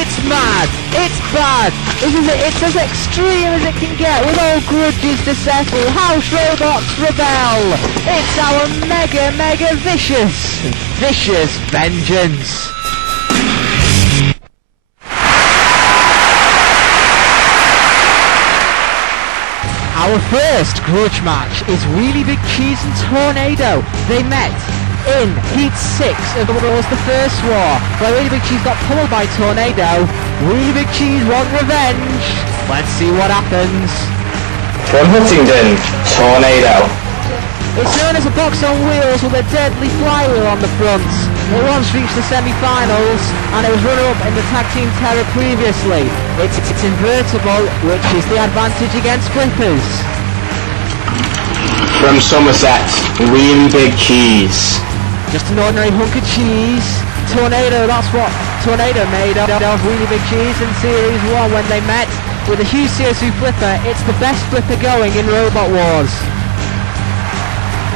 It's mad. It's bad. It's as extreme as it can get with all grudges to settle. House robots rebel. It's our mega vicious vengeance. Our first grudge match is Really Big Cheese and Tornado. They met in Heat 6 of what was the first war, where Really Big Cheese got pummeled by Tornado. Really Big Cheese want revenge. Let's see what happens. From Huntingdon, Tornado. It's known as a box on wheels with a deadly flywheel on the front. It once reached the semi-finals, and it was runner-up in the Tag Team Terror previously. It's invertible, which is the advantage against flippers. From Somerset, Really Big Cheese. Just an ordinary hunk of cheese. Tornado, that's what Tornado made of Really Big Cheese in Series 1 when they met with a huge CO2 flipper. It's the best flipper going in Robot Wars.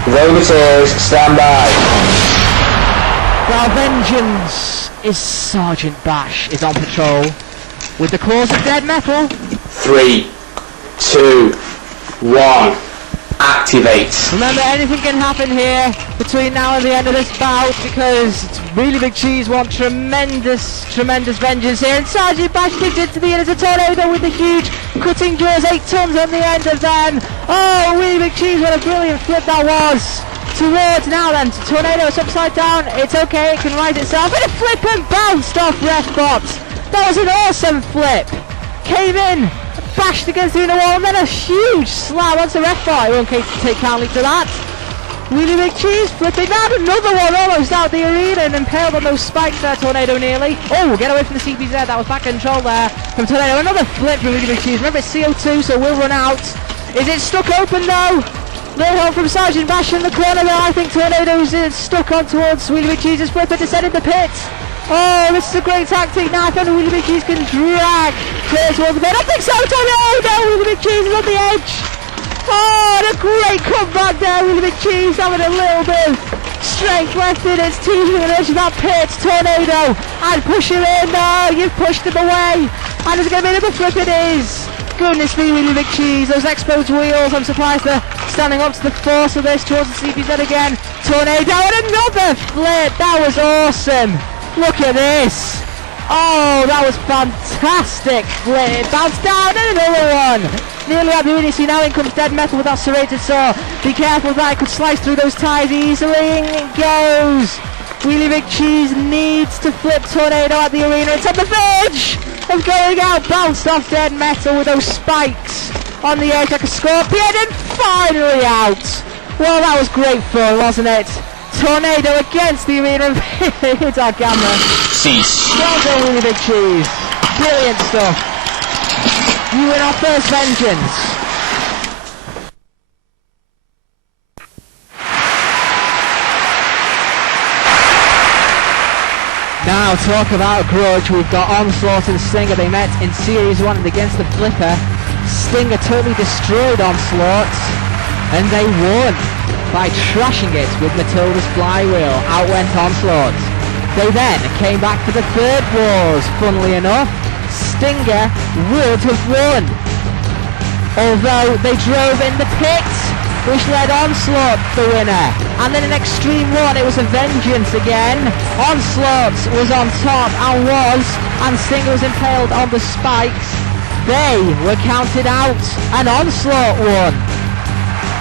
Robotors, stand by. Our vengeance is Sergeant Bash is on patrol with the claws of dead metal. 3, 2, 1. Activate. Remember, anything can happen here between now and the end of this bout, because it's Really Big Cheese want tremendous vengeance here, and Sergeant Bash digs into the end of the Tornado with the huge cutting jaws, 8 tons on the end of them. Oh, Really Big Cheese, what a brilliant flip that was. Towards now then, Tornado is upside down. It's okay, it can rise itself, and a flip and bounced off Refbot. That was an awesome flip. Came in, bashed against the inner wall, and then a huge slap onto Refbot. He won't take kindly to that. Really Big Cheese flipping down, another one almost out the arena and impaled on those spikes there, Tornado nearly. Oh, get away from the CBZ, that was back control there from Tornado. Another flip from Really Big Cheese. Remember, it's CO2, so we'll run out. Is it stuck open though? Little help from Sergeant Bash in the corner there. I think Tornado's stuck on towards Really Big Cheese's flipper to send in the pit. Oh, this is a great tactic now. I found Really Big Cheese can drag clear towards the pit. I think so, Tornado! Really Big Cheese is on the edge. Oh, and a great comeback there, Really Big Cheese having a little bit of strength left in its teeth on the edge of that pit. Tornado, and push him in. No, you've pushed him away. And there's going to be another flip, it is. Goodness me, Really Big Cheese. Those exposed wheels, I'm surprised they're standing up to the force of this towards the CPZ again. Tornado, and another flip. That was awesome. Look at this. Oh, that was fantastic flip. Bounced down, and another one. Nearly at the unity. Now in comes Dead Metal with that serrated saw. Be careful, that could slice through those ties easily. In it goes. Really Big Cheese needs to flip Tornado at the arena. It's on the verge of going out. Bounced off Dead Metal with those spikes on the edge like a scorpion, and finally out. Well, that was great fun, wasn't it? Tornado against the arena. Hits our camera. Cease. Well done, Really Big Cheese. Brilliant stuff. You win our first vengeance. Now, talk about Grudge. We've got Onslaught and Stinger. They met in Series 1 and against the Flipper. Stinger totally destroyed Onslaught, and they won by trashing it with Matilda's flywheel. Out went Onslaught. They then came back for the third wars. Funnily enough, Stinger would have won, although they drove in the pit, which led Onslaught the winner. And then in Extreme 1 it was a vengeance again. Onslaught was on top and Stinger was impaled on the spikes. They were counted out and Onslaught won.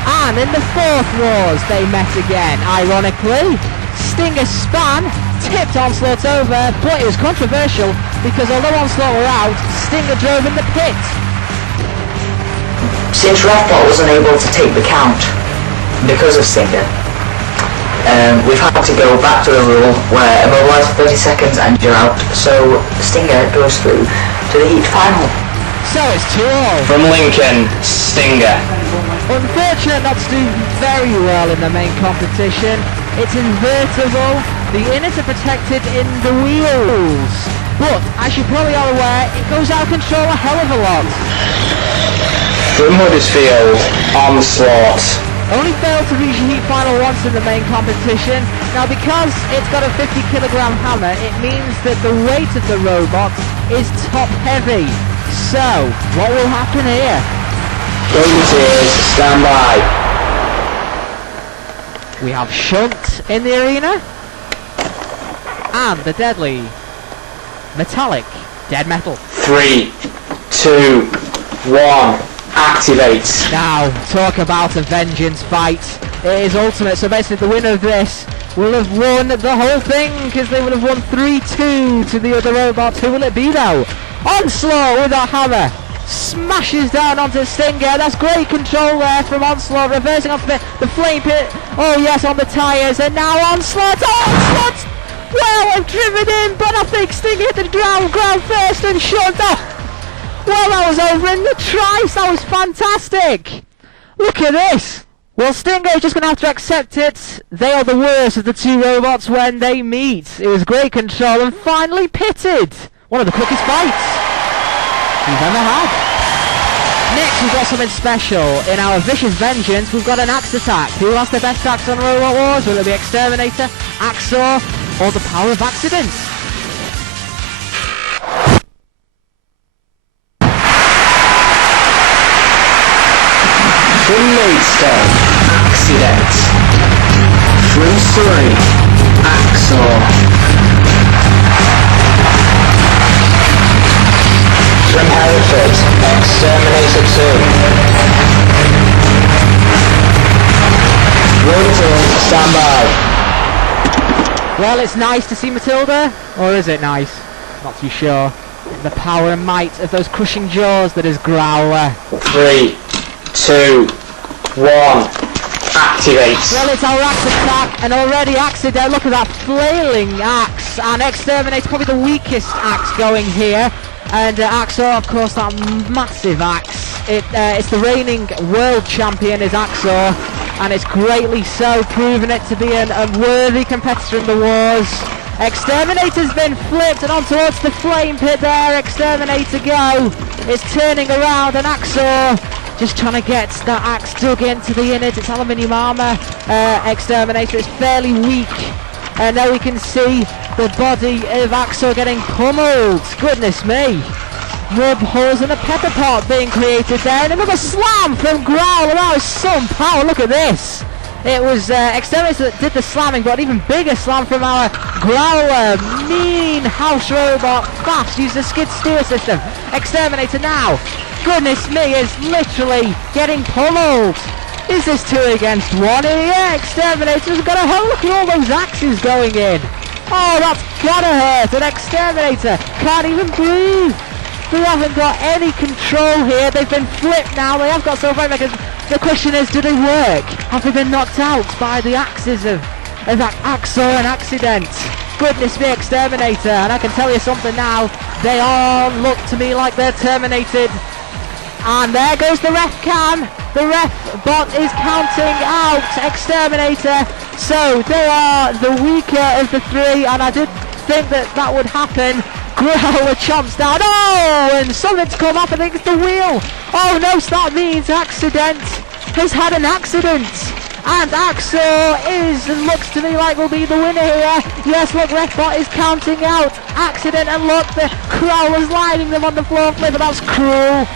And in the fourth wars they met again. Ironically, Stinger span tipped Onslaught over, but it was controversial because although Onslaught were out, Stinger drove in the pit. Since Refbot was unable to take the count because of Stinger, we've had to go back to the rule where immobilize for 30 seconds and you're out, so Stinger goes through to the heat final. So it's 2-all. From Lincoln, Stinger. Unfortunate not to do very well in the main competition. It's invertible, the inners are protected in the wheels, but as you probably are aware, it goes out of control a hell of a lot. From Huddersfield, Onslaught. Only failed to reach the heat final once in the main competition. Now because it's got a 50 kilogram hammer, it means that the weight of the robot is top heavy. So, what will happen here? Volunteers, stand by. We have Shunt in the arena, and the deadly metallic dead metal. 3, 2, 1, activate. Now, talk about a vengeance fight. It is ultimate, so basically the winner of this will have won the whole thing, because they will have won 3-2 to the other robots. Who will it be though? Onslaught with that hammer smashes down onto Stinger. That's great control there from Onslaught, reversing off the flame pit. Oh yes, on the tyres, and now Onslaught. Oh, Onslaught! Well, I've driven in, but I think Stinger hit the ground first and shut off. Well, that was over in the trice. That was fantastic. Look at this. Well, Stinger is just going to have to accept it. They are the worst of the two robots when they meet. It was great control and finally pitted. One of the quickest fights we've ever had. Next, we've got something special. In our Vicious Vengeance, we've got an axe attack. Who has the best axe on Robot Wars? Will it be Exterminator, Axor, or the power of accident? From Maidstone, accident. From Surrey, Axor. From Hereford, Exterminator 2. Rotor, stand by. Well, it's nice to see Matilda, or is it nice? Not too sure. The power and might of those crushing jaws that is Growler. 3, 2, 1, activate. Well, it's our axe attack, and already accident. Look at that flailing axe, and Exterminate's probably the weakest axe going here. And Axor, of course, that massive axe. It's the reigning world champion is Axor, and it's greatly so, proving it to be a worthy competitor in the wars. Exterminator's been flipped and on towards the flame pit there. Exterminator go. It's turning around, and Axor just trying to get that axe dug into the innards. It's aluminium armour. Exterminator is fairly weak. And now we can see the body of Axor getting pummeled. Goodness me. Rub holes in a pepper pot being created there. And another slam from Growler. That was some power. Look at this. It was Exterminator that did the slamming, but an even bigger slam from our Growler. Mean house robot. Fast. Use the skid steer system. Exterminator now. Goodness me, is literally getting pummeled. Is this 2 against 1 here? Exterminator's got a whole look at all those axes going in. Oh, that's gotta hurt. An Exterminator can't even breathe. They haven't got any control here. They've been flipped now. They have got so far because the question is, do they work? Have they been knocked out by the axes of that Axor and Accident? Goodness me, Exterminator. And I can tell you something now. They all look to me like they're terminated. And there goes the ref cam. The ref bot is counting out Exterminator. So they are the weaker of the 3, and I did think that would happen. Growler chomps down. Oh, and something's come up. I think it's the wheel. Oh no, so that means Accident has had an accident. And Axor looks to me like will be the winner here. Yes, look, Refbot is counting out Accident, and look, the Growler's lining them on the floor flipper. That's cruel.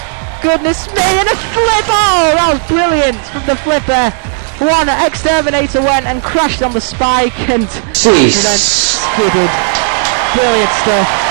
Goodness me, and a flip! Oh, that was brilliant from the flipper. One Exterminator went and crashed on the spike, and Jeez. Accident skidded. Brilliant stuff.